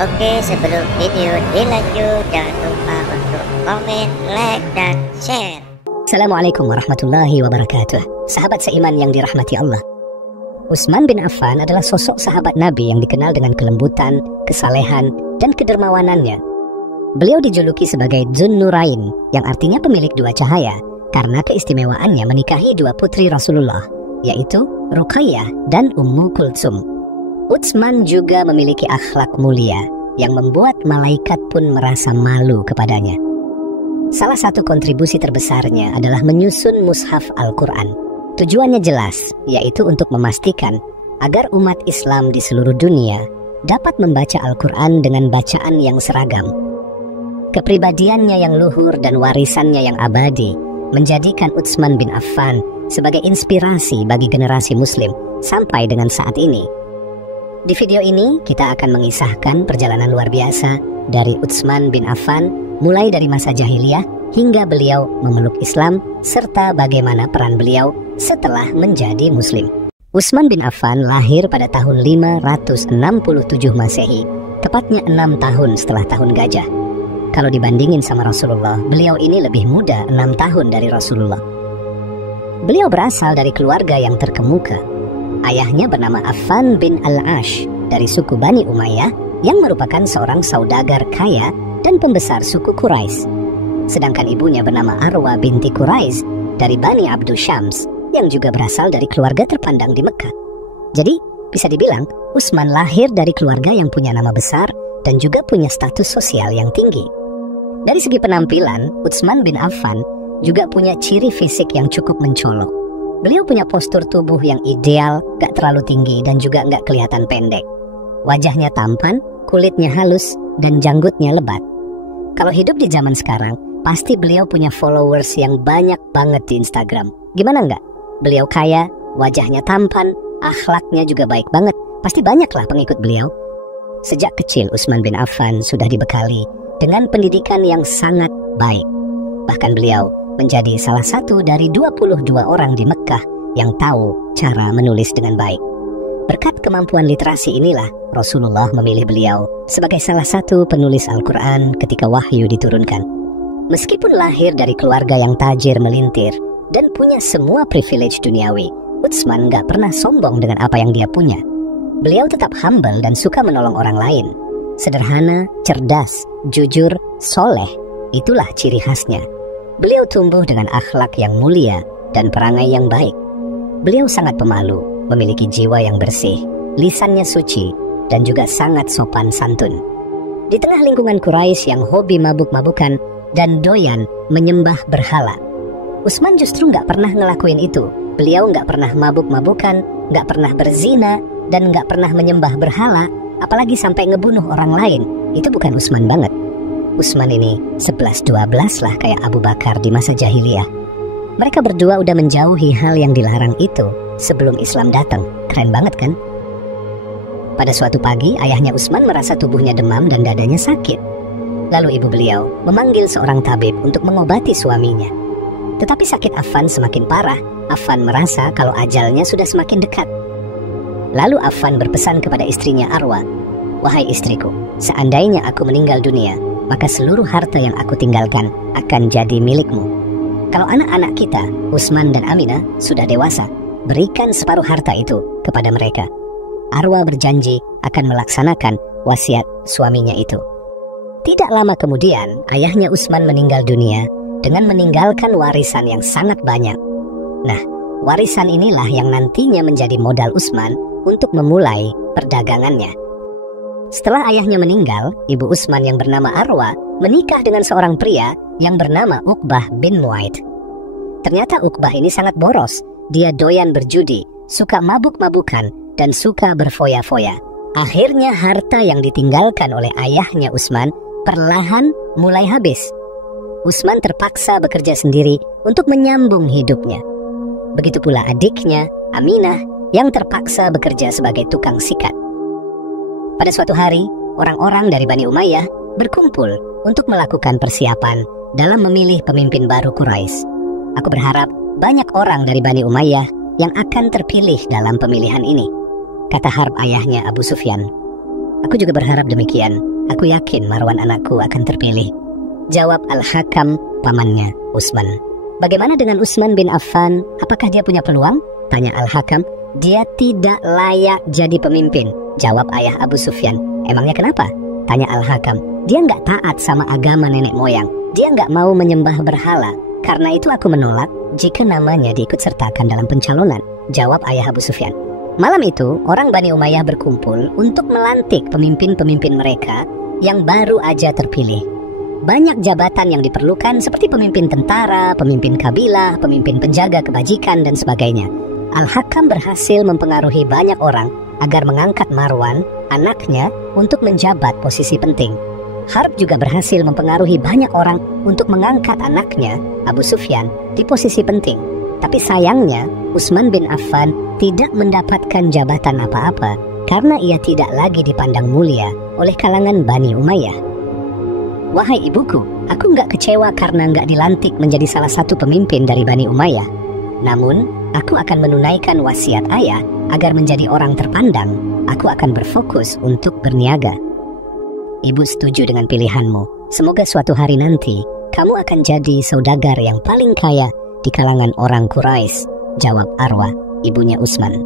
Oke, sebelum video dilanjut, jangan lupa untuk komen, like, dan share. Assalamualaikum warahmatullahi wabarakatuh. Sahabat seiman yang dirahmati Allah, Utsman bin Affan adalah sosok sahabat Nabi yang dikenal dengan kelembutan, kesalehan, dan kedermawanannya. Beliau dijuluki sebagai Dzun Nurain, yang artinya pemilik dua cahaya, karena keistimewaannya menikahi dua putri Rasulullah, yaitu Ruqayyah dan Ummu Kultsum. Utsman juga memiliki akhlak mulia yang membuat malaikat pun merasa malu kepadanya. Salah satu kontribusi terbesarnya adalah menyusun mushaf Al-Quran. Tujuannya jelas, yaitu untuk memastikan agar umat Islam di seluruh dunia dapat membaca Al-Quran dengan bacaan yang seragam. Kepribadiannya yang luhur dan warisannya yang abadi menjadikan Utsman bin Affan sebagai inspirasi bagi generasi muslim sampai dengan saat ini. Di video ini kita akan mengisahkan perjalanan luar biasa dari Utsman bin Affan mulai dari masa jahiliyah hingga beliau memeluk Islam serta bagaimana peran beliau setelah menjadi muslim. Utsman bin Affan lahir pada tahun 567 Masehi, tepatnya 6 tahun setelah tahun gajah. Kalau dibandingin sama Rasulullah, beliau ini lebih muda 6 tahun dari Rasulullah. Beliau berasal dari keluarga yang terkemuka. Ayahnya bernama Affan bin Al-Ash dari suku Bani Umayyah yang merupakan seorang saudagar kaya dan pembesar suku Quraisy. Sedangkan ibunya bernama Arwa binti Quraisy dari Bani Abdu Syams yang juga berasal dari keluarga terpandang di Mekah. Jadi bisa dibilang Utsman lahir dari keluarga yang punya nama besar dan juga punya status sosial yang tinggi. Dari segi penampilan, Utsman bin Affan juga punya ciri fisik yang cukup mencolok. Beliau punya postur tubuh yang ideal, gak terlalu tinggi dan juga gak kelihatan pendek. Wajahnya tampan, kulitnya halus, dan janggutnya lebat. Kalau hidup di zaman sekarang, pasti beliau punya followers yang banyak banget di Instagram. Gimana enggak? Beliau kaya, wajahnya tampan, akhlaknya juga baik banget. Pasti banyaklah pengikut beliau. Sejak kecil Utsman bin Affan sudah dibekali dengan pendidikan yang sangat baik. Bahkan beliau menjadi salah satu dari 22 orang di Mekah yang tahu cara menulis dengan baik. Berkat kemampuan literasi inilah Rasulullah memilih beliau sebagai salah satu penulis Al-Quran ketika wahyu diturunkan. Meskipun lahir dari keluarga yang tajir melintir dan punya semua privilege duniawi, Utsman gak pernah sombong dengan apa yang dia punya. Beliau tetap humble dan suka menolong orang lain. Sederhana, cerdas, jujur, soleh, itulah ciri khasnya. Beliau tumbuh dengan akhlak yang mulia dan perangai yang baik. Beliau sangat pemalu, memiliki jiwa yang bersih, lisannya suci, dan juga sangat sopan santun. Di tengah lingkungan Quraisy yang hobi mabuk-mabukan dan doyan menyembah berhala, Utsman justru nggak pernah ngelakuin itu. Beliau nggak pernah mabuk-mabukan, nggak pernah berzina, dan nggak pernah menyembah berhala, apalagi sampai ngebunuh orang lain. Itu bukan Utsman banget. Utsman ini 11-12 lah kayak Abu Bakar di masa jahiliyah. Mereka berdua udah menjauhi hal yang dilarang itu sebelum Islam datang. Keren banget kan? Pada suatu pagi, ayahnya Utsman merasa tubuhnya demam dan dadanya sakit. Lalu ibu beliau memanggil seorang tabib untuk mengobati suaminya. Tetapi sakit Affan semakin parah. Affan merasa kalau ajalnya sudah semakin dekat. Lalu Affan berpesan kepada istrinya Arwa, "Wahai istriku, seandainya aku meninggal dunia, maka seluruh harta yang aku tinggalkan akan jadi milikmu. Kalau anak-anak kita, Utsman dan Aminah, sudah dewasa, berikan separuh harta itu kepada mereka." Arwa berjanji akan melaksanakan wasiat suaminya itu. Tidak lama kemudian, ayahnya Utsman meninggal dunia dengan meninggalkan warisan yang sangat banyak. Nah, warisan inilah yang nantinya menjadi modal Utsman untuk memulai perdagangannya. Setelah ayahnya meninggal, ibu Utsman yang bernama Arwa menikah dengan seorang pria yang bernama Uqbah bin Mu'aid. Ternyata Uqbah ini sangat boros. Dia doyan berjudi, suka mabuk-mabukan, dan suka berfoya-foya. Akhirnya harta yang ditinggalkan oleh ayahnya Utsman perlahan mulai habis. Utsman terpaksa bekerja sendiri untuk menyambung hidupnya. Begitu pula adiknya, Aminah, yang terpaksa bekerja sebagai tukang sikat. Pada suatu hari, orang-orang dari Bani Umayyah berkumpul untuk melakukan persiapan dalam memilih pemimpin baru Quraisy. Aku berharap banyak orang dari Bani Umayyah yang akan terpilih dalam pemilihan ini, kata Harb ayahnya Abu Sufyan. Aku juga berharap demikian. Aku yakin Marwan anakku akan terpilih, jawab Al-Hakam, pamannya Utsman. Bagaimana dengan Utsman bin Affan? Apakah dia punya peluang? Tanya Al-Hakam. Dia tidak layak jadi pemimpin, jawab ayah Abu Sufyan. Emangnya kenapa? Tanya Al-Hakam. Dia nggak taat sama agama nenek moyang. Dia nggak mau menyembah berhala. Karena itu aku menolak jika namanya diikutsertakan dalam pencalonan, jawab ayah Abu Sufyan. Malam itu, orang Bani Umayyah berkumpul untuk melantik pemimpin-pemimpin mereka yang baru aja terpilih. Banyak jabatan yang diperlukan seperti pemimpin tentara, pemimpin kabilah, pemimpin penjaga kebajikan, dan sebagainya. Al-Hakam berhasil mempengaruhi banyak orang agar mengangkat Marwan, anaknya, untuk menjabat posisi penting. Harb juga berhasil mempengaruhi banyak orang untuk mengangkat anaknya, Abu Sufyan, di posisi penting. Tapi sayangnya, Utsman bin Affan tidak mendapatkan jabatan apa-apa karena ia tidak lagi dipandang mulia oleh kalangan Bani Umayyah. Wahai ibuku, aku nggak kecewa karena nggak dilantik menjadi salah satu pemimpin dari Bani Umayyah. Namun, aku akan menunaikan wasiat ayah agar menjadi orang terpandang. Aku akan berfokus untuk berniaga. Ibu setuju dengan pilihanmu. Semoga suatu hari nanti, kamu akan jadi saudagar yang paling kaya di kalangan orang Quraisy, jawab Arwa, ibunya Utsman.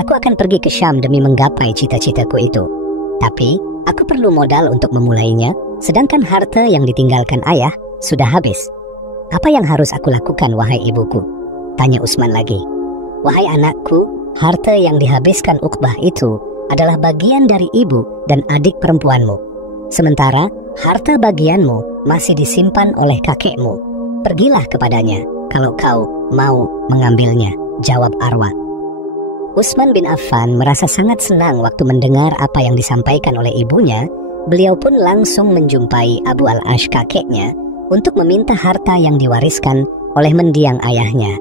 Aku akan pergi ke Syam demi menggapai cita-citaku itu. Tapi, aku perlu modal untuk memulainya. Sedangkan harta yang ditinggalkan ayah sudah habis. Apa yang harus aku lakukan, wahai ibuku? Tanya Utsman lagi. Wahai anakku, harta yang dihabiskan Uqbah itu adalah bagian dari ibu dan adik perempuanmu. Sementara harta bagianmu masih disimpan oleh kakekmu. Pergilah kepadanya kalau kau mau mengambilnya, jawab Arwa. Utsman bin Affan merasa sangat senang waktu mendengar apa yang disampaikan oleh ibunya. Beliau pun langsung menjumpai Abu Al-Ash, kakeknya, untuk meminta harta yang diwariskan oleh mendiang ayahnya.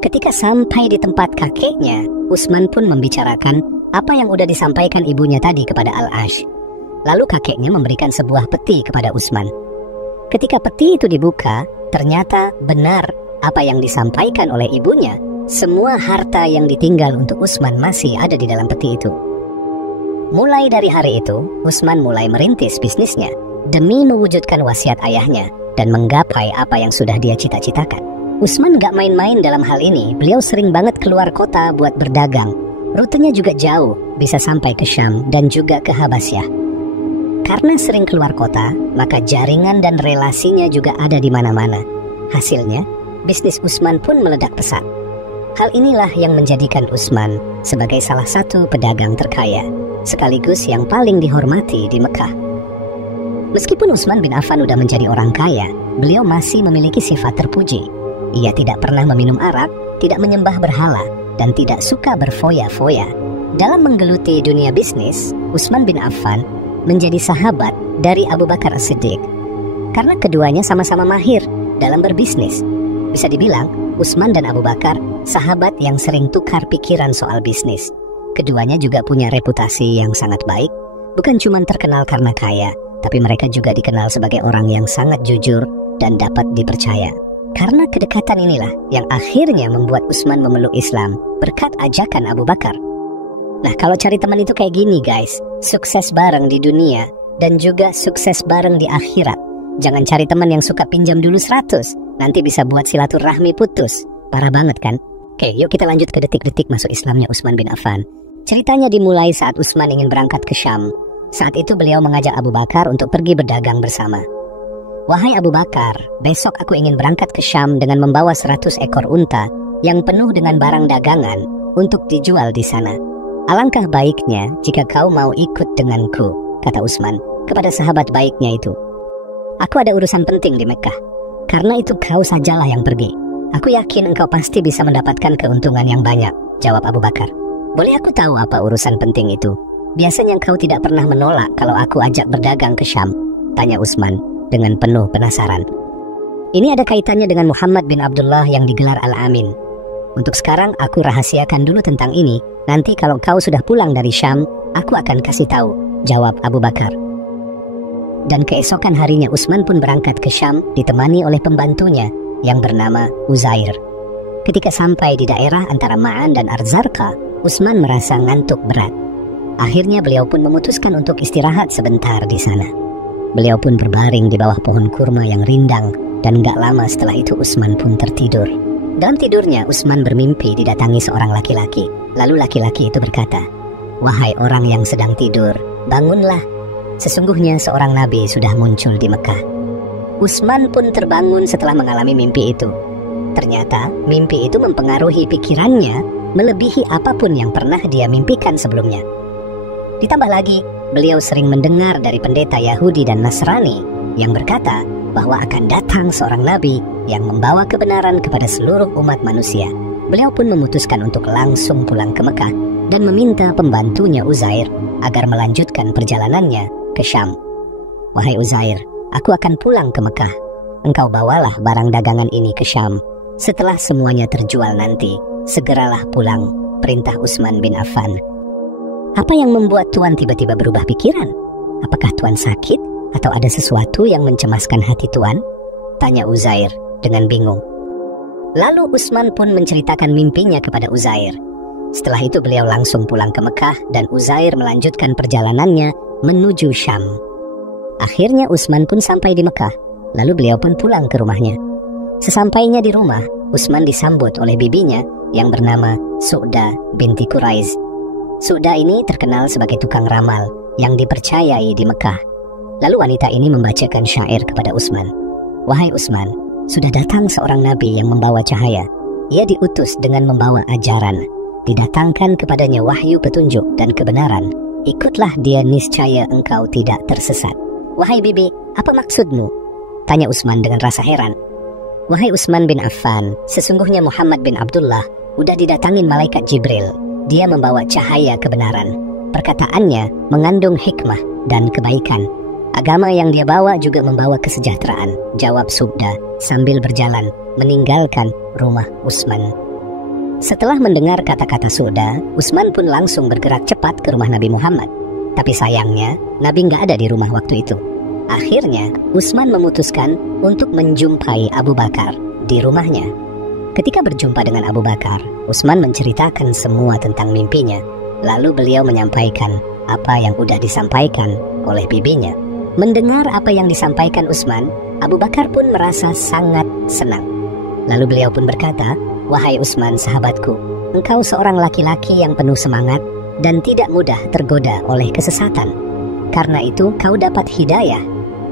Ketika sampai di tempat kakeknya, Utsman pun membicarakan apa yang udah disampaikan ibunya tadi kepada Al-Ash. Lalu kakeknya memberikan sebuah peti kepada Utsman. Ketika peti itu dibuka, ternyata benar apa yang disampaikan oleh ibunya. Semua harta yang ditinggal untuk Utsman masih ada di dalam peti itu. Mulai dari hari itu, Utsman mulai merintis bisnisnya demi mewujudkan wasiat ayahnya dan menggapai apa yang sudah dia cita-citakan. Utsman gak main-main dalam hal ini. Beliau sering banget keluar kota buat berdagang. Rutenya juga jauh, bisa sampai ke Syam dan juga ke Habasyah. Karena sering keluar kota, maka jaringan dan relasinya juga ada di mana-mana. Hasilnya, bisnis Utsman pun meledak pesat. Hal inilah yang menjadikan Utsman sebagai salah satu pedagang terkaya, sekaligus yang paling dihormati di Mekah. Meskipun Utsman bin Affan udah menjadi orang kaya, beliau masih memiliki sifat terpuji. Ia tidak pernah meminum arak, tidak menyembah berhala, dan tidak suka berfoya-foya. Dalam menggeluti dunia bisnis, Utsman bin Affan menjadi sahabat dari Abu Bakar As-Siddiq. Karena keduanya sama-sama mahir dalam berbisnis. Bisa dibilang, Utsman dan Abu Bakar sahabat yang sering tukar pikiran soal bisnis. Keduanya juga punya reputasi yang sangat baik. Bukan cuma terkenal karena kaya, tapi mereka juga dikenal sebagai orang yang sangat jujur dan dapat dipercaya. Karena kedekatan inilah yang akhirnya membuat Utsman memeluk Islam berkat ajakan Abu Bakar. Nah, kalau cari teman itu kayak gini guys, sukses bareng di dunia dan juga sukses bareng di akhirat. Jangan cari teman yang suka pinjam dulu 100, nanti bisa buat silaturahmi putus. Parah banget kan? Oke, yuk kita lanjut ke detik-detik masuk Islamnya Utsman bin Affan. Ceritanya dimulai saat Utsman ingin berangkat ke Syam. Saat itu beliau mengajak Abu Bakar untuk pergi berdagang bersama. Wahai Abu Bakar, besok aku ingin berangkat ke Syam dengan membawa 100 ekor unta yang penuh dengan barang dagangan untuk dijual di sana. Alangkah baiknya jika kau mau ikut denganku, kata Utsman kepada sahabat baiknya itu. Aku ada urusan penting di Mekah, karena itu kau sajalah yang pergi. Aku yakin engkau pasti bisa mendapatkan keuntungan yang banyak, jawab Abu Bakar. Boleh aku tahu apa urusan penting itu? Biasanya engkau tidak pernah menolak kalau aku ajak berdagang ke Syam, tanya Utsman dengan penuh penasaran. Ini ada kaitannya dengan Muhammad bin Abdullah yang digelar Al-Amin. Untuk sekarang aku rahasiakan dulu tentang ini. Nanti kalau kau sudah pulang dari Syam, aku akan kasih tahu, jawab Abu Bakar. Dan keesokan harinya Utsman pun berangkat ke Syam ditemani oleh pembantunya yang bernama Uzair. Ketika sampai di daerah antara Ma'an dan Arzarqa, Utsman merasa ngantuk berat. Akhirnya beliau pun memutuskan untuk istirahat sebentar di sana. Beliau pun berbaring di bawah pohon kurma yang rindang, dan gak lama setelah itu Utsman pun tertidur. Dalam tidurnya Utsman bermimpi didatangi seorang laki-laki. Lalu laki-laki itu berkata, "Wahai orang yang sedang tidur, bangunlah. Sesungguhnya seorang nabi sudah muncul di Mekah." Utsman pun terbangun setelah mengalami mimpi itu. Ternyata mimpi itu mempengaruhi pikirannya melebihi apapun yang pernah dia mimpikan sebelumnya. Ditambah lagi, beliau sering mendengar dari pendeta Yahudi dan Nasrani yang berkata bahwa akan datang seorang nabi yang membawa kebenaran kepada seluruh umat manusia. Beliau pun memutuskan untuk langsung pulang ke Mekah dan meminta pembantunya Uzair agar melanjutkan perjalanannya ke Syam. "Wahai Uzair, aku akan pulang ke Mekah. Engkau bawalah barang dagangan ini ke Syam. Setelah semuanya terjual nanti, segeralah pulang," perintah Utsman bin Affan. "Apa yang membuat Tuan tiba-tiba berubah pikiran? Apakah Tuan sakit atau ada sesuatu yang mencemaskan hati Tuan?" tanya Uzair dengan bingung. Lalu Utsman pun menceritakan mimpinya kepada Uzair. Setelah itu beliau langsung pulang ke Mekah dan Uzair melanjutkan perjalanannya menuju Syam. Akhirnya Utsman pun sampai di Mekah, lalu beliau pun pulang ke rumahnya. Sesampainya di rumah, Utsman disambut oleh bibinya yang bernama Su'da binti Quraiz. Su'da ini terkenal sebagai tukang ramal yang dipercayai di Mekah. Lalu wanita ini membacakan syair kepada Utsman. "Wahai Utsman, sudah datang seorang nabi yang membawa cahaya. Ia diutus dengan membawa ajaran. Didatangkan kepadanya wahyu petunjuk dan kebenaran. Ikutlah dia, niscaya engkau tidak tersesat." "Wahai bibi, apa maksudmu?" tanya Utsman dengan rasa heran. "Wahai Utsman bin Affan, sesungguhnya Muhammad bin Abdullah udah didatangin malaikat Jibril. Dia membawa cahaya kebenaran. Perkataannya mengandung hikmah dan kebaikan. Agama yang dia bawa juga membawa kesejahteraan," jawab Su'da sambil berjalan meninggalkan rumah Utsman. Setelah mendengar kata-kata Su'da, Utsman pun langsung bergerak cepat ke rumah Nabi Muhammad. Tapi sayangnya, Nabi nggak ada di rumah waktu itu. Akhirnya, Utsman memutuskan untuk menjumpai Abu Bakar di rumahnya. Ketika berjumpa dengan Abu Bakar, Utsman menceritakan semua tentang mimpinya. Lalu beliau menyampaikan apa yang udah disampaikan oleh bibinya. Mendengar apa yang disampaikan Utsman, Abu Bakar pun merasa sangat senang. Lalu beliau pun berkata, "Wahai Utsman, sahabatku, engkau seorang laki-laki yang penuh semangat dan tidak mudah tergoda oleh kesesatan. Karena itu kau dapat hidayah.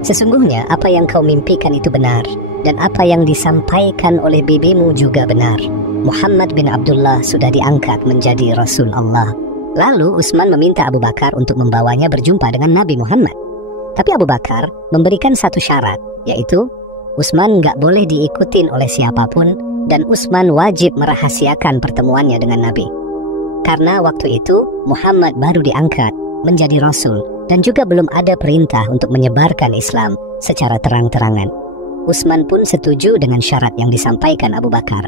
Sesungguhnya apa yang kau mimpikan itu benar, dan apa yang disampaikan oleh bibimu juga benar. Muhammad bin Abdullah sudah diangkat menjadi Rasul Allah." Lalu Utsman meminta Abu Bakar untuk membawanya berjumpa dengan Nabi Muhammad. Tapi Abu Bakar memberikan satu syarat, yaitu Utsman nggak boleh diikutin oleh siapapun dan Utsman wajib merahasiakan pertemuannya dengan Nabi. Karena waktu itu Muhammad baru diangkat menjadi Rasul dan juga belum ada perintah untuk menyebarkan Islam secara terang-terangan. Utsman pun setuju dengan syarat yang disampaikan Abu Bakar.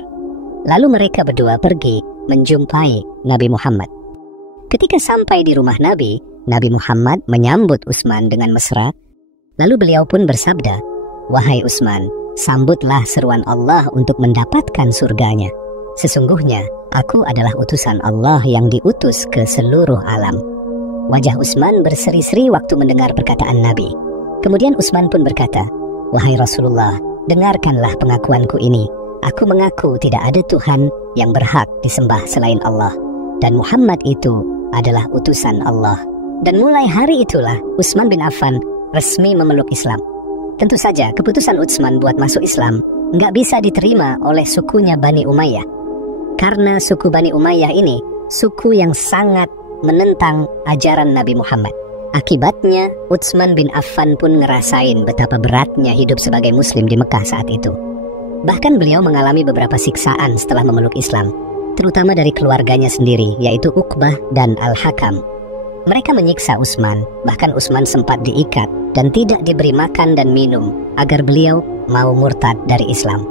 Lalu mereka berdua pergi menjumpai Nabi Muhammad. Ketika sampai di rumah Nabi, Nabi Muhammad menyambut Utsman dengan mesra. Lalu beliau pun bersabda, "Wahai Utsman, sambutlah seruan Allah untuk mendapatkan surganya. Sesungguhnya aku adalah utusan Allah yang diutus ke seluruh alam." Wajah Utsman berseri-seri waktu mendengar perkataan Nabi. Kemudian Utsman pun berkata, "Wahai Rasulullah, dengarkanlah pengakuanku ini. Aku mengaku tidak ada Tuhan yang berhak disembah selain Allah, dan Muhammad itu adalah utusan Allah." Dan mulai hari itulah Utsman bin Affan resmi memeluk Islam. Tentu saja keputusan Utsman buat masuk Islam nggak bisa diterima oleh sukunya Bani Umayyah. Karena suku Bani Umayyah ini suku yang sangat menentang ajaran Nabi Muhammad. Akibatnya Utsman bin Affan pun ngerasain betapa beratnya hidup sebagai muslim di Mekah saat itu. Bahkan beliau mengalami beberapa siksaan setelah memeluk Islam, terutama dari keluarganya sendiri, yaitu Uqbah dan Al-Hakam. Mereka menyiksa Utsman, bahkan Utsman sempat diikat dan tidak diberi makan dan minum agar beliau mau murtad dari Islam.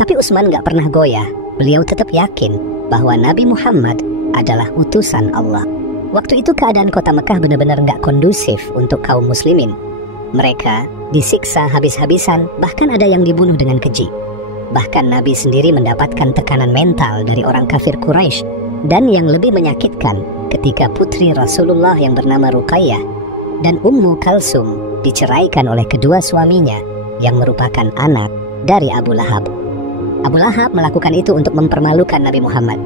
Tapi Utsman gak pernah goyah. Beliau tetap yakin bahwa Nabi Muhammad adalah utusan Allah. Waktu itu keadaan kota Mekah benar-benar gak kondusif untuk kaum muslimin. Mereka disiksa habis-habisan, bahkan ada yang dibunuh dengan keji. Bahkan Nabi sendiri mendapatkan tekanan mental dari orang kafir Quraisy. Dan yang lebih menyakitkan, ketika putri Rasulullah yang bernama Ruqayyah dan Ummu Kalsum diceraikan oleh kedua suaminya yang merupakan anak dari Abu Lahab. Abu Lahab melakukan itu untuk mempermalukan Nabi Muhammad.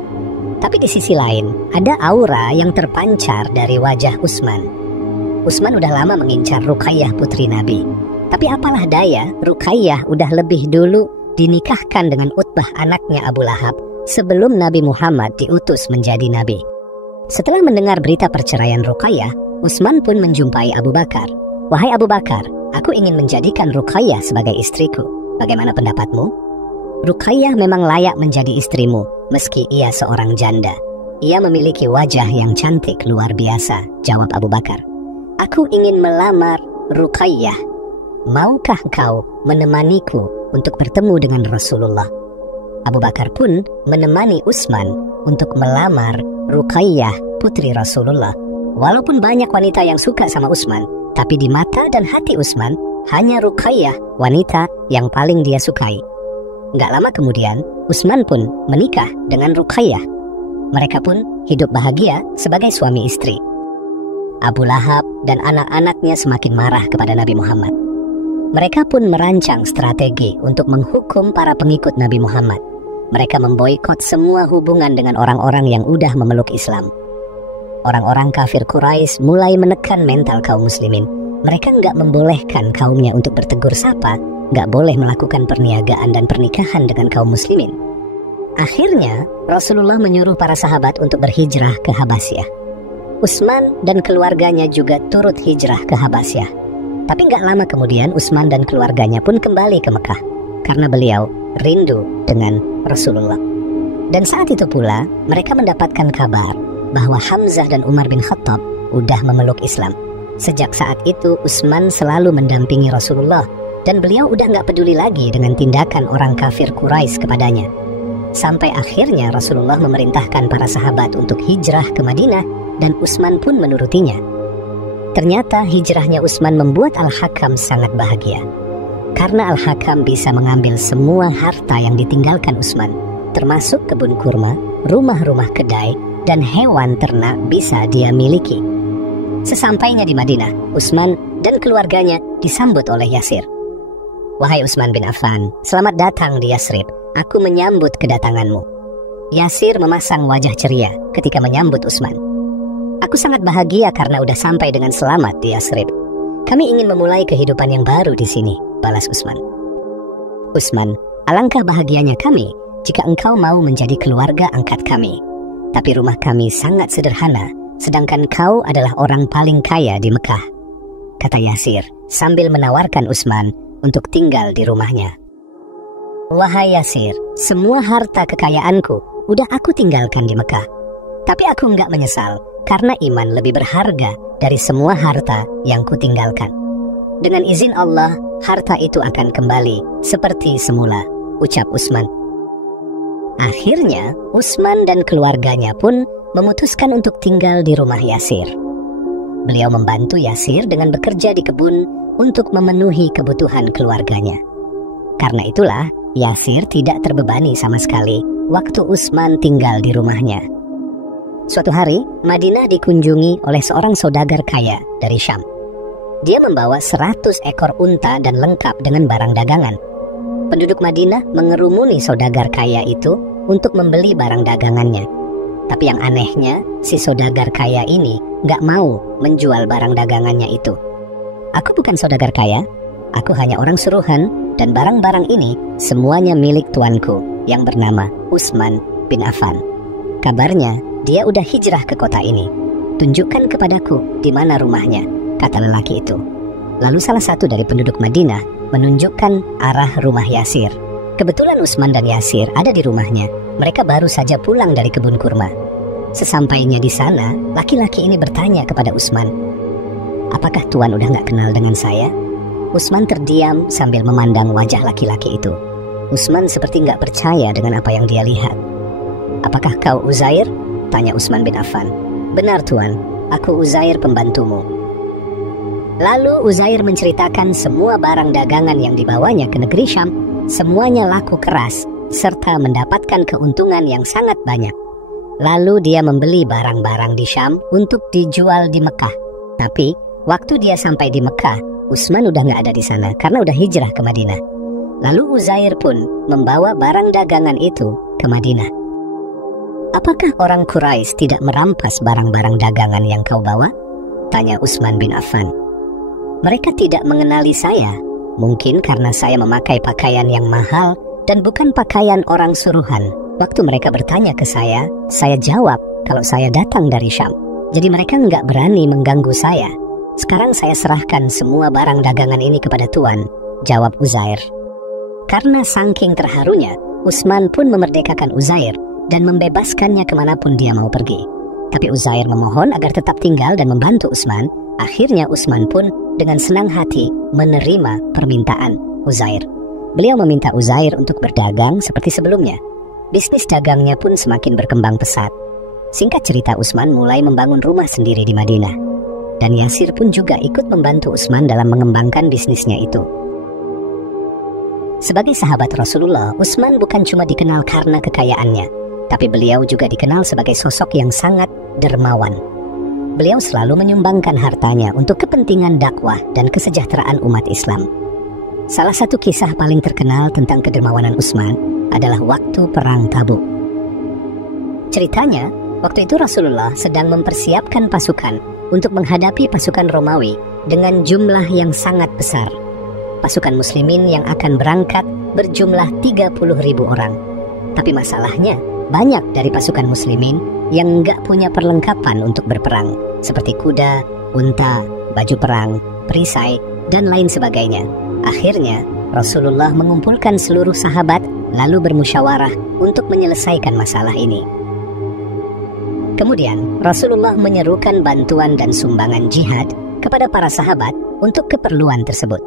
Tapi di sisi lain, ada aura yang terpancar dari wajah Utsman. Utsman udah lama mengincar Ruqayyah putri Nabi. Tapi apalah daya, Ruqayyah udah lebih dulu dinikahkan dengan Utbah anaknya Abu Lahab sebelum Nabi Muhammad diutus menjadi Nabi. Setelah mendengar berita perceraian Ruqayyah, Utsman pun menjumpai Abu Bakar. "Wahai Abu Bakar, aku ingin menjadikan Ruqayyah sebagai istriku. Bagaimana pendapatmu?" "Ruqayyah memang layak menjadi istrimu, meski ia seorang janda. Ia memiliki wajah yang cantik luar biasa," jawab Abu Bakar. "Aku ingin melamar Ruqayyah. Maukah kau menemaniku untuk bertemu dengan Rasulullah?" Abu Bakar pun menemani Utsman untuk melamar Ruqayyah putri Rasulullah. Walaupun banyak wanita yang suka sama Utsman, tapi di mata dan hati Utsman hanya Ruqayyah wanita yang paling dia sukai. Gak lama kemudian, Utsman pun menikah dengan Ruqayyah. Mereka pun hidup bahagia sebagai suami istri. Abu Lahab dan anak-anaknya semakin marah kepada Nabi Muhammad. Mereka pun merancang strategi untuk menghukum para pengikut Nabi Muhammad. Mereka memboikot semua hubungan dengan orang-orang yang udah memeluk Islam. Orang-orang kafir Quraisy mulai menekan mental kaum muslimin. Mereka nggak membolehkan kaumnya untuk bertegur sapa, nggak boleh melakukan perniagaan dan pernikahan dengan kaum muslimin. Akhirnya, Rasulullah menyuruh para sahabat untuk berhijrah ke Habasyah. Utsman dan keluarganya juga turut hijrah ke Habasyah. Tapi nggak lama kemudian Utsman dan keluarganya pun kembali ke Mekah karena beliau rindu dengan Rasulullah. Dan saat itu pula mereka mendapatkan kabar bahwa Hamzah dan Umar bin Khattab udah memeluk Islam. Sejak saat itu Utsman selalu mendampingi Rasulullah dan beliau udah nggak peduli lagi dengan tindakan orang kafir Quraisy kepadanya. Sampai akhirnya Rasulullah memerintahkan para sahabat untuk hijrah ke Madinah dan Utsman pun menurutinya. Ternyata hijrahnya Utsman membuat Al-Hakam sangat bahagia. Karena Al-Hakam bisa mengambil semua harta yang ditinggalkan Utsman, termasuk kebun kurma, rumah-rumah kedai, dan hewan ternak bisa dia miliki. Sesampainya di Madinah, Utsman dan keluarganya disambut oleh Yasir. "Wahai Utsman bin Affan, selamat datang di Yasrib. Aku menyambut kedatanganmu." Yasir memasang wajah ceria ketika menyambut Utsman. "Aku sangat bahagia karena udah sampai dengan selamat di Yasrib. Kami ingin memulai kehidupan yang baru di sini," balas Utsman. "Utsman, alangkah bahagianya kami jika engkau mau menjadi keluarga angkat kami. Tapi rumah kami sangat sederhana, sedangkan kau adalah orang paling kaya di Mekah," kata Yasir sambil menawarkan Utsman untuk tinggal di rumahnya. "Wahai Yasir, semua harta kekayaanku udah aku tinggalkan di Mekah. Tapi aku nggak menyesal, karena iman lebih berharga dari semua harta yang kutinggalkan. Dengan izin Allah, harta itu akan kembali seperti semula," ucap Utsman. Akhirnya, Utsman dan keluarganya pun memutuskan untuk tinggal di rumah Yasir. Beliau membantu Yasir dengan bekerja di kebun untuk memenuhi kebutuhan keluarganya. Karena itulah, Yasir tidak terbebani sama sekali waktu Utsman tinggal di rumahnya. Suatu hari, Madinah dikunjungi oleh seorang saudagar kaya dari Syam. Dia membawa 100 ekor unta dan lengkap dengan barang dagangan. Penduduk Madinah mengerumuni saudagar kaya itu untuk membeli barang dagangannya. Tapi yang anehnya, si saudagar kaya ini nggak mau menjual barang dagangannya itu. "Aku bukan saudagar kaya, aku hanya orang suruhan dan barang-barang ini semuanya milik tuanku yang bernama Utsman bin Affan. Kabarnya, dia udah hijrah ke kota ini. Tunjukkan kepadaku di mana rumahnya," kata lelaki itu. Lalu salah satu dari penduduk Madinah menunjukkan arah rumah Yasir. Kebetulan Utsman dan Yasir ada di rumahnya. Mereka baru saja pulang dari kebun kurma. Sesampainya di sana, laki-laki ini bertanya kepada Utsman, "Apakah tuan udah nggak kenal dengan saya?" Utsman terdiam sambil memandang wajah laki-laki itu. Utsman seperti nggak percaya dengan apa yang dia lihat. "Apakah kau Uzair?" tanya Utsman bin Affan. "Benar tuan, aku Uzair pembantumu." Lalu Uzair menceritakan semua barang dagangan yang dibawanya ke negeri Syam. Semuanya laku keras, serta mendapatkan keuntungan yang sangat banyak. Lalu dia membeli barang-barang di Syam untuk dijual di Mekah. Tapi waktu dia sampai di Mekah, Utsman udah nggak ada di sana karena udah hijrah ke Madinah. Lalu Uzair pun membawa barang dagangan itu ke Madinah. Apakah orang Quraisy tidak merampas barang-barang dagangan yang kau bawa? Tanya Utsman bin Affan. Mereka tidak mengenali saya. Mungkin karena saya memakai pakaian yang mahal dan bukan pakaian orang suruhan. Waktu mereka bertanya ke saya jawab kalau saya datang dari Syam. Jadi mereka nggak berani mengganggu saya. Sekarang saya serahkan semua barang dagangan ini kepada Tuan, jawab Uzair. Karena saking terharunya, Utsman pun memerdekakan Uzair dan membebaskannya kemanapun dia mau pergi. Tapi Uzair memohon agar tetap tinggal dan membantu Utsman. Akhirnya Utsman pun dengan senang hati menerima permintaan Uzair. Beliau meminta Uzair untuk berdagang seperti sebelumnya. Bisnis dagangnya pun semakin berkembang pesat. Singkat cerita, Utsman mulai membangun rumah sendiri di Madinah. Dan Yasir pun juga ikut membantu Utsman dalam mengembangkan bisnisnya itu. Sebagai sahabat Rasulullah, Utsman bukan cuma dikenal karena kekayaannya, tapi beliau juga dikenal sebagai sosok yang sangat dermawan. Beliau selalu menyumbangkan hartanya untuk kepentingan dakwah dan kesejahteraan umat Islam. Salah satu kisah paling terkenal tentang kedermawanan Utsman adalah waktu Perang Tabuk. Ceritanya, waktu itu Rasulullah sedang mempersiapkan pasukan untuk menghadapi pasukan Romawi dengan jumlah yang sangat besar. Pasukan muslimin yang akan berangkat berjumlah 30.000 orang. Tapi masalahnya, banyak dari pasukan muslimin yang nggak punya perlengkapan untuk berperang, seperti kuda, unta, baju perang, perisai, dan lain sebagainya. Akhirnya, Rasulullah mengumpulkan seluruh sahabat lalu bermusyawarah untuk menyelesaikan masalah ini. Kemudian, Rasulullah menyerukan bantuan dan sumbangan jihad kepada para sahabat untuk keperluan tersebut.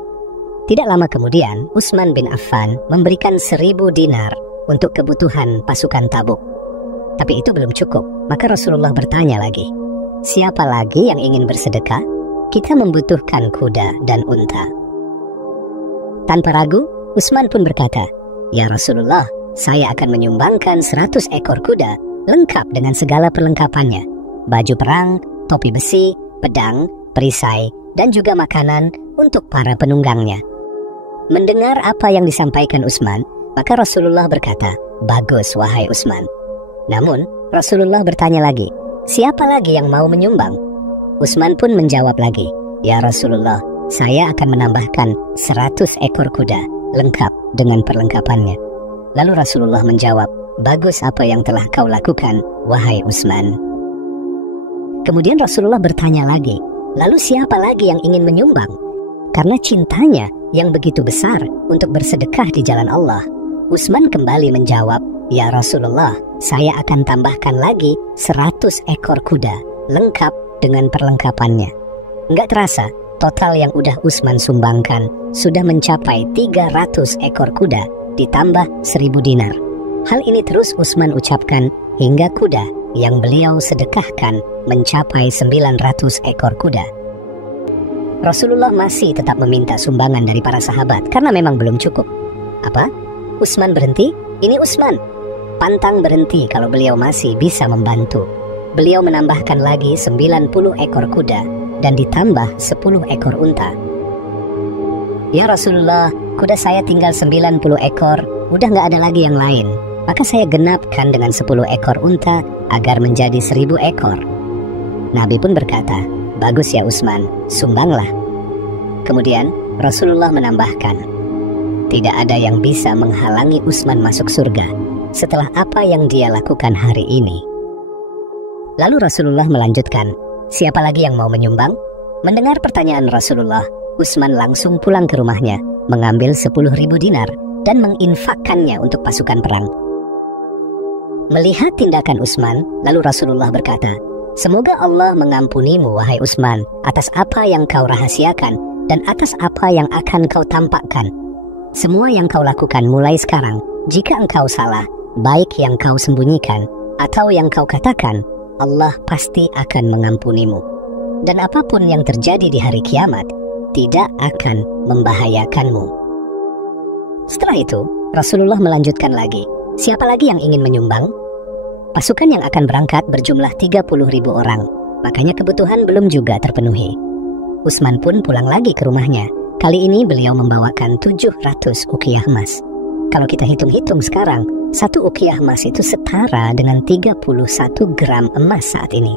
Tidak lama kemudian, Utsman bin Affan memberikan 1.000 dinar untuk kebutuhan pasukan Tabuk. Tapi itu belum cukup, maka Rasulullah bertanya lagi, siapa lagi yang ingin bersedekah? Kita membutuhkan kuda dan unta. Tanpa ragu, Utsman pun berkata, ya Rasulullah, saya akan menyumbangkan 100 ekor kuda lengkap dengan segala perlengkapannya, baju perang, topi besi, pedang, perisai, dan juga makanan untuk para penunggangnya. Mendengar apa yang disampaikan Utsman, maka Rasulullah berkata, bagus wahai Utsman. Namun, Rasulullah bertanya lagi, siapa lagi yang mau menyumbang? Utsman pun menjawab lagi, ya Rasulullah, saya akan menambahkan 100 ekor kuda lengkap dengan perlengkapannya. Lalu Rasulullah menjawab, bagus apa yang telah kau lakukan, wahai Utsman. Kemudian Rasulullah bertanya lagi, lalu siapa lagi yang ingin menyumbang? Karena cintanya yang begitu besar untuk bersedekah di jalan Allah, Utsman kembali menjawab, ya Rasulullah, saya akan tambahkan lagi 100 ekor kuda lengkap dengan perlengkapannya. Enggak terasa, total yang udah Utsman sumbangkan sudah mencapai 300 ekor kuda ditambah 1.000 dinar. Hal ini terus Utsman ucapkan hingga kuda yang beliau sedekahkan mencapai 900 ekor kuda. Rasulullah masih tetap meminta sumbangan dari para sahabat karena memang belum cukup. Apa? Utsman berhenti? Ini Utsman. Pantang berhenti kalau beliau masih bisa membantu. Beliau menambahkan lagi 90 ekor kuda dan ditambah 10 ekor unta. Ya Rasulullah, kuda saya tinggal 90 ekor, udah nggak ada lagi yang lain. Maka saya genapkan dengan 10 ekor unta agar menjadi 1.000 ekor. Nabi pun berkata, bagus ya Utsman, sumbanglah. Kemudian Rasulullah menambahkan, tidak ada yang bisa menghalangi Utsman masuk surga setelah apa yang dia lakukan hari ini. Lalu Rasulullah melanjutkan, siapa lagi yang mau menyumbang? Mendengar pertanyaan Rasulullah, Utsman langsung pulang ke rumahnya, mengambil 10.000 dinar dan menginfakkannya untuk pasukan perang. Melihat tindakan Utsman, lalu Rasulullah berkata, semoga Allah mengampunimu wahai Utsman atas apa yang kau rahasiakan dan atas apa yang akan kau tampakkan. Semua yang kau lakukan mulai sekarang, jika engkau salah, baik yang kau sembunyikan atau yang kau katakan, Allah pasti akan mengampunimu. Dan apapun yang terjadi di hari kiamat tidak akan membahayakanmu. Setelah itu, Rasulullah melanjutkan lagi, siapa lagi yang ingin menyumbang? Pasukan yang akan berangkat berjumlah 30.000 orang, makanya kebutuhan belum juga terpenuhi. Utsman pun pulang lagi ke rumahnya. Kali ini beliau membawakan 700 uqiyah emas. Kalau kita hitung-hitung sekarang, 1 uqiyah emas itu setara dengan 31 gram emas saat ini.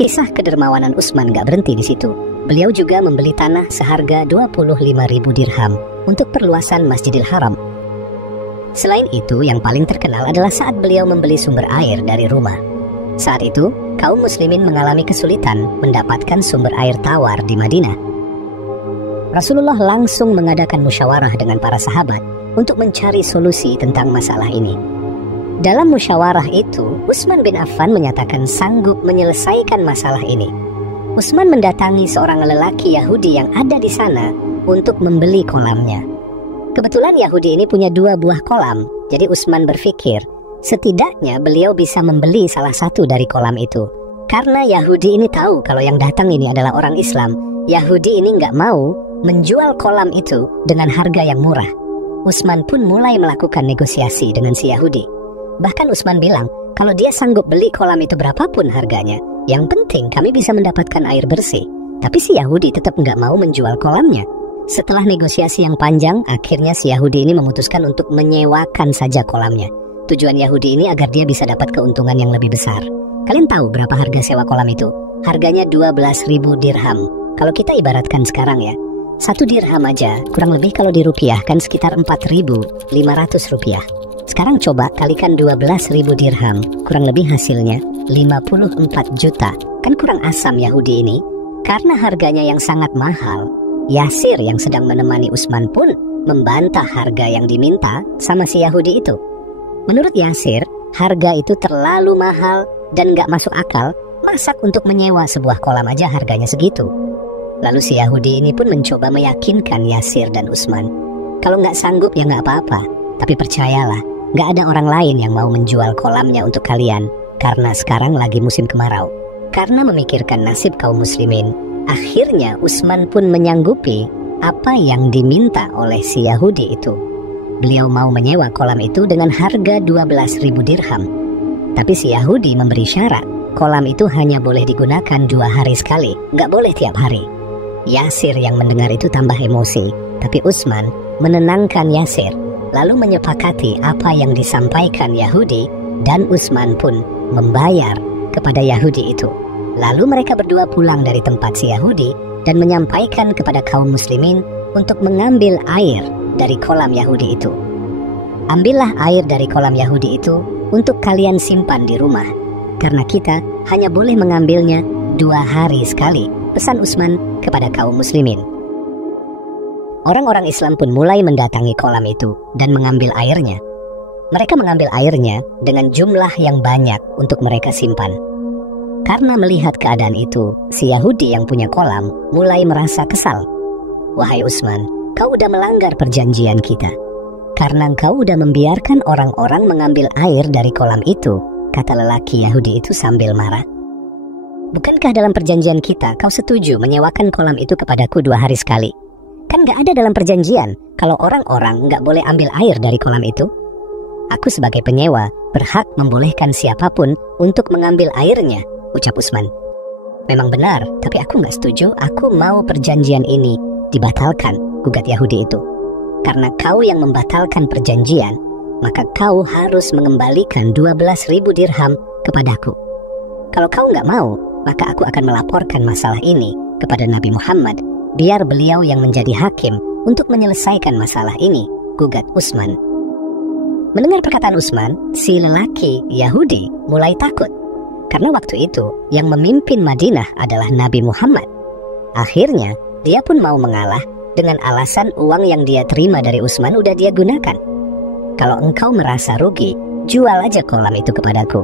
Kisah kedermawanan Utsman gak berhenti di situ. Beliau juga membeli tanah seharga 25.000 dirham untuk perluasan Masjidil Haram. Selain itu, yang paling terkenal adalah saat beliau membeli sumber air dari rumah. Saat itu, kaum muslimin mengalami kesulitan mendapatkan sumber air tawar di Madinah. Rasulullah langsung mengadakan musyawarah dengan para sahabat untuk mencari solusi tentang masalah ini. Dalam musyawarah itu, Utsman bin Affan menyatakan sanggup menyelesaikan masalah ini. Utsman mendatangi seorang lelaki Yahudi yang ada di sana untuk membeli kolamnya. Kebetulan Yahudi ini punya 2 buah kolam, jadi Utsman berpikir setidaknya beliau bisa membeli salah satu dari kolam itu. Karena Yahudi ini tahu kalau yang datang ini adalah orang Islam, Yahudi ini nggak mau menjual kolam itu dengan harga yang murah. Utsman pun mulai melakukan negosiasi dengan si Yahudi. Bahkan Utsman bilang kalau dia sanggup beli kolam itu berapapun harganya, yang penting kami bisa mendapatkan air bersih. Tapi si Yahudi tetap nggak mau menjual kolamnya. Setelah negosiasi yang panjang, akhirnya si Yahudi ini memutuskan untuk menyewakan saja kolamnya. Tujuan Yahudi ini agar dia bisa dapat keuntungan yang lebih besar. Kalian tahu berapa harga sewa kolam itu? Harganya 12.000 dirham. Kalau kita ibaratkan sekarang ya, 1 dirham aja kurang lebih kalau dirupiahkan sekitar 4.500 rupiah. Sekarang coba kalikan 12.000 dirham, kurang lebih hasilnya 54 juta. Kan kurang asam Yahudi ini. Karena harganya yang sangat mahal, Yasir yang sedang menemani Utsman pun membantah harga yang diminta sama si Yahudi itu. Menurut Yasir, harga itu terlalu mahal dan gak masuk akal. Masak untuk menyewa sebuah kolam aja harganya segitu. Lalu si Yahudi ini pun mencoba meyakinkan Yasir dan Utsman. Kalau gak sanggup ya gak apa-apa, tapi percayalah, gak ada orang lain yang mau menjual kolamnya untuk kalian. Karena sekarang lagi musim kemarau. Karena memikirkan nasib kaum muslimin, akhirnya Utsman pun menyanggupi apa yang diminta oleh si Yahudi itu. Beliau mau menyewa kolam itu dengan harga 12.000 dirham. Tapi si Yahudi memberi syarat, kolam itu hanya boleh digunakan 2 hari sekali, nggak boleh tiap hari. Yasir yang mendengar itu tambah emosi, tapi Utsman menenangkan Yasir, lalu menyepakati apa yang disampaikan Yahudi, dan Utsman pun membayar kepada Yahudi itu. Lalu mereka berdua pulang dari tempat si Yahudi dan menyampaikan kepada kaum muslimin untuk mengambil air dari kolam Yahudi itu. Ambillah air dari kolam Yahudi itu untuk kalian simpan di rumah, karena kita hanya boleh mengambilnya 2 hari sekali, pesan Utsman kepada kaum muslimin. Orang-orang Islam pun mulai mendatangi kolam itu dan mengambil airnya. Mereka mengambil airnya dengan jumlah yang banyak untuk mereka simpan. Karena melihat keadaan itu, si Yahudi yang punya kolam mulai merasa kesal. Wahai Utsman, kau udah melanggar perjanjian kita. Karena engkau udah membiarkan orang-orang mengambil air dari kolam itu, kata lelaki Yahudi itu sambil marah. Bukankah dalam perjanjian kita kau setuju menyewakan kolam itu kepadaku 2 hari sekali? Kan gak ada dalam perjanjian kalau orang-orang gak boleh ambil air dari kolam itu. Aku sebagai penyewa berhak membolehkan siapapun untuk mengambil airnya, ucap Utsman. Memang benar, tapi aku gak setuju. Aku mau perjanjian ini dibatalkan, gugat Yahudi itu. Karena kau yang membatalkan perjanjian, maka kau harus mengembalikan 12.000 dirham kepadaku. Kalau kau gak mau, maka aku akan melaporkan masalah ini kepada Nabi Muhammad, biar beliau yang menjadi hakim untuk menyelesaikan masalah ini, gugat Utsman. Mendengar perkataan Utsman, si lelaki Yahudi mulai takut. Karena waktu itu yang memimpin Madinah adalah Nabi Muhammad. Akhirnya dia pun mau mengalah dengan alasan uang yang dia terima dari Utsman udah dia gunakan. Kalau engkau merasa rugi, jual aja kolam itu kepadaku.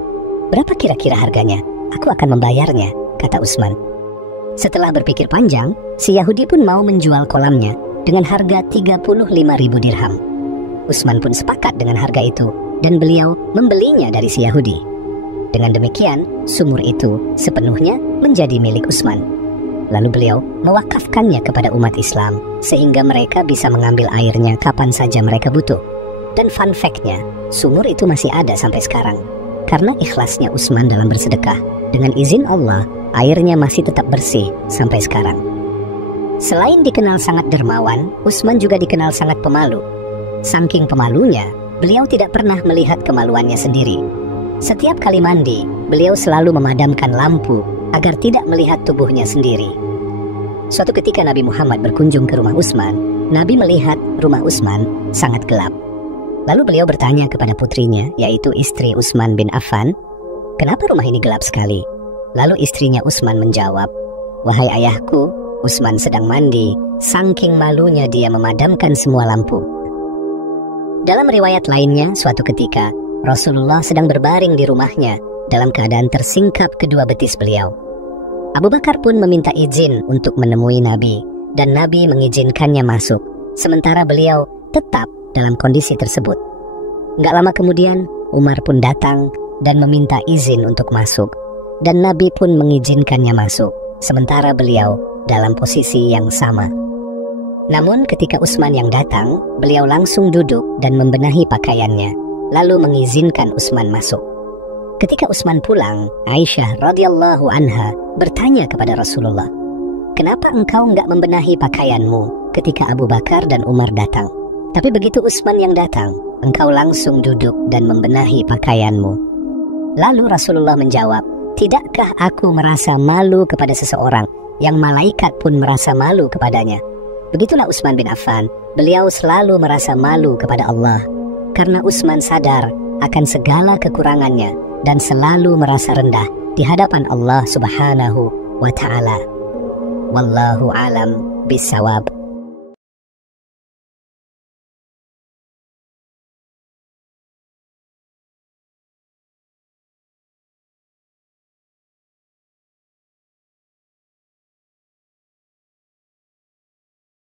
Berapa kira-kira harganya? Aku akan membayarnya, kata Utsman. Setelah berpikir panjang, si Yahudi pun mau menjual kolamnya dengan harga 35.000 dirham. Utsman pun sepakat dengan harga itu dan beliau membelinya dari si Yahudi. Dengan demikian, sumur itu sepenuhnya menjadi milik Utsman. Lalu beliau mewakafkannya kepada umat Islam sehingga mereka bisa mengambil airnya kapan saja mereka butuh. Dan fun fact-nya, sumur itu masih ada sampai sekarang. Karena ikhlasnya Utsman dalam bersedekah, dengan izin Allah, airnya masih tetap bersih sampai sekarang. Selain dikenal sangat dermawan, Utsman juga dikenal sangat pemalu. Saking pemalunya, beliau tidak pernah melihat kemaluannya sendiri. Setiap kali mandi, beliau selalu memadamkan lampu agar tidak melihat tubuhnya sendiri. Suatu ketika Nabi Muhammad berkunjung ke rumah Utsman, Nabi melihat rumah Utsman sangat gelap. Lalu beliau bertanya kepada putrinya, yaitu istri Utsman bin Affan, "Kenapa rumah ini gelap sekali?" Lalu istrinya Utsman menjawab, "Wahai ayahku, Utsman sedang mandi, saking malunya dia memadamkan semua lampu." Dalam riwayat lainnya, suatu ketika Rasulullah sedang berbaring di rumahnya dalam keadaan tersingkap kedua betis beliau. Abu Bakar pun meminta izin untuk menemui Nabi, dan Nabi mengizinkannya masuk, sementara beliau tetap dalam kondisi tersebut. Gak lama kemudian, Umar pun datang dan meminta izin untuk masuk, dan Nabi pun mengizinkannya masuk, sementara beliau dalam posisi yang sama. Namun ketika Utsman yang datang, beliau langsung duduk dan membenahi pakaiannya, lalu mengizinkan Utsman masuk. Ketika Utsman pulang, Aisyah radhiyallahu anha bertanya kepada Rasulullah, "Kenapa engkau nggak membenahi pakaianmu ketika Abu Bakar dan Umar datang? Tapi begitu Utsman yang datang, engkau langsung duduk dan membenahi pakaianmu." Lalu Rasulullah menjawab, "Tidakkah aku merasa malu kepada seseorang yang malaikat pun merasa malu kepadanya?" Begitulah Utsman bin Affan, beliau selalu merasa malu kepada Allah, karena Utsman sadar akan segala kekurangannya dan selalu merasa rendah di hadapan Allah Subhanahu wa Ta'ala. Wallahu alam bisawab.